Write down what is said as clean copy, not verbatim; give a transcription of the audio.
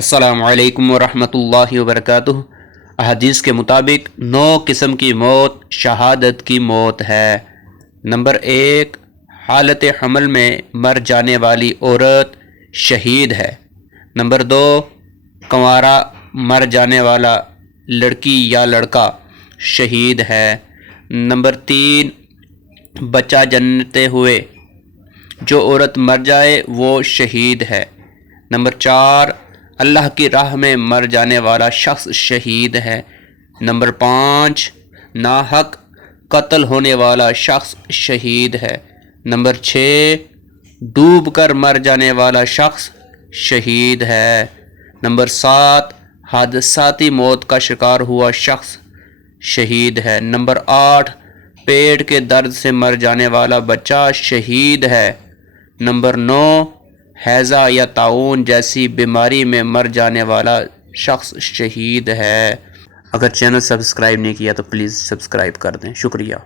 السلام علیکم ورحمۃ اللہ وبرکاتہ۔ احادیث کے مطابق 9 قسم کی موت شہادت کی موت ہے۔ نمبر 1، حالت حمل میں مر جانے والی عورت شہید ہے۔ نمبر 2، کنوارا مر جانے والا لڑکی یا لڑکا شہید ہے۔ نمبر 3، بچہ جنتے ہوئے جو عورت مر جائے وہ شہید ہے۔ نمبر 4، اللہ کی راہ میں مر جانے والا شخص شہید ہے۔ نمبر 5، ناحق قتل ہونے والا شخص شہید ہے۔ نمبر 6، ڈوب کر مر جانے والا شخص شہید ہے۔ نمبر 7، حادثاتی موت کا شکار ہوا شخص شہید ہے۔ نمبر 8، پیٹ کے درد سے مر جانے والا بچہ شہید ہے۔ نمبر 9، ہیضہ یا طاعون جیسی بیماری میں مر جانے والا شخص شہید ہے۔ اگر چینل سبسکرائب نہیں کیا تو پلیز سبسکرائب کر دیں، شکریہ۔